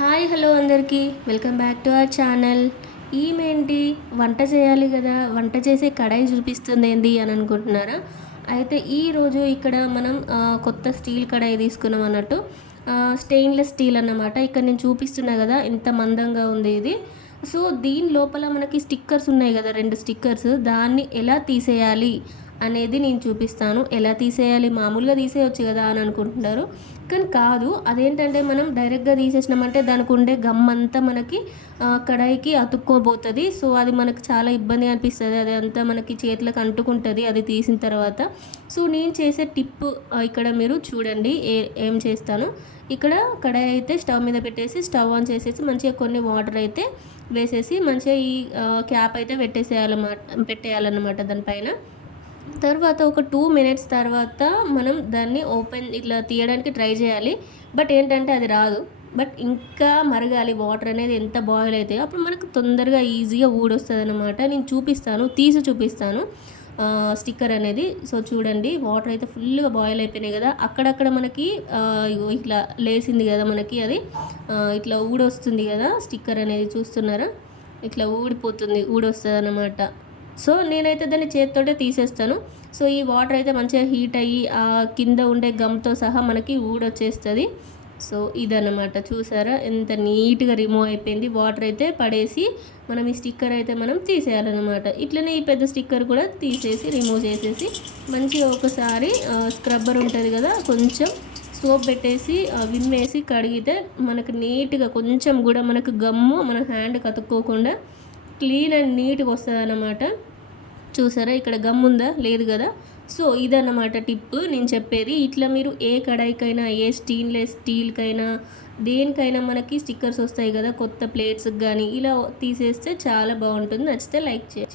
Hi hello అందరికీ welcome back to our channel. ఈమెంటి వంట చేయాలి కదా, వంట చేసే కడాయి చూపిస్తుంది ఏంది అని అనుకుంటున్నారా? అయితే ఈరోజు ఇక్కడ మనం కొత్త స్టీల్ కడాయి తీసుకున్నాం అన్నట్టు. స్టెయిన్లెస్ స్టీల్ అన్నమాట. ఇక్కడ నేను చూపిస్తున్నా కదా ఎంత మందంగా ఉంది ఇది. సో దీని లోపల మనకి స్టిక్కర్స్ ఉన్నాయి కదా, 2 స్టిక్కర్స్. దాన్ని ఎలా తీసేయాలి అనేది నేను చూపిస్తాను. ఎలా తీసేయాలి, మామూలుగా తీసేయొచ్చు కదా అని అనుకుంటున్నారు, కానీ కాదు. అదేంటంటే మనం డైరెక్ట్గా తీసేసినామంటే దానికి ఉండే గమ్ అంతా మనకి కడాయికి అతుక్కోబోతుంది. సో అది మనకు చాలా ఇబ్బంది అనిపిస్తుంది. అది అంతా మనకి చేతులకు అంటుకుంటుంది అది తీసిన తర్వాత. సో నేను చేసే టిప్ ఇక్కడ మీరు చూడండి ఏం చేస్తాను. ఇక్కడ కడాయి అయితే స్టవ్ మీద పెట్టేసి స్టవ్ ఆన్ చేసేసి మంచిగా కొన్ని వాటర్ అయితే వేసేసి మంచిగా ఈ క్యాప్ అయితే పెట్టేయాలన్నమాట దానిపైన. తర్వాత ఒక 2 మినిట్స్ తర్వాత మనం దాన్ని ఇట్లా తీయడానికి ట్రై చేయాలి. బట్ ఏంటంటే అది రాదు. బట్ ఇంకా మరగాలి. వాటర్ అనేది ఎంత బాయిల్ అవుతాయో అప్పుడు మనకు తొందరగా ఈజీగా ఊడొస్తుంది అనమాట. నేను చూపిస్తాను, తీసి చూపిస్తాను స్టిక్కర్ అనేది. సో చూడండి, వాటర్ అయితే ఫుల్గా బాయిల్ అయిపోయినాయి కదా. అక్కడక్కడ మనకి ఇట్లా లేసింది కదా మనకి, అది ఇట్లా ఊడొస్తుంది కదా స్టిక్కర్ అనేది. చూస్తున్నారా, ఇట్లా ఊడిపోతుంది, ఊడొస్తుంది అన్నమాట. సో నేనైతే దాన్ని చేతితోటే తీసేస్తాను. సో ఈ వాటర్ అయితే మంచిగా హీట్ అయ్యి ఆ కింద ఉండే గమ్తో సహా మనకి ఊడొచ్చేస్తుంది. సో ఇదన్నమాట. చూసారా ఎంత నీట్గా రిమూవ్ అయిపోయింది. వాటర్ అయితే పడేసి మనం ఈ స్టిక్కర్ అయితే మనం తీసేయాలన్నమాట. ఇట్లనే ఈ పెద్ద స్టిక్కర్ కూడా తీసేసి రిమూవ్ చేసేసి మంచిగా ఒకసారి స్క్రబ్బర్ ఉంటుంది కదా, కొంచెం సోప్ పెట్టేసి విమ్ వేసి కడిగితే మనకు నీట్గా కొంచెం కూడా మనకు గమ్ము మన హ్యాండ్కి అతుక్కోకుండా క్లీన్ అండ్ నీట్గా వస్తుంది అన్నమాట. చూసారా, ఇక్కడ గమ్ ఉందా, లేదు కదా. సో ఇదన్నమాట టిప్ నేను చెప్పేది. ఇట్లా మీరు ఏ కడాయికైనా, ఏ స్టెయిన్లెస్ స్టీల్కైనా, దేనికైనా మనకి స్టిక్కర్స్ వస్తాయి కదా కొత్త ప్లేట్స్కి కానీ, ఇలా తీసేస్తే చాలా బాగుంటుంది. నచ్చితే లైక్ చేయండి.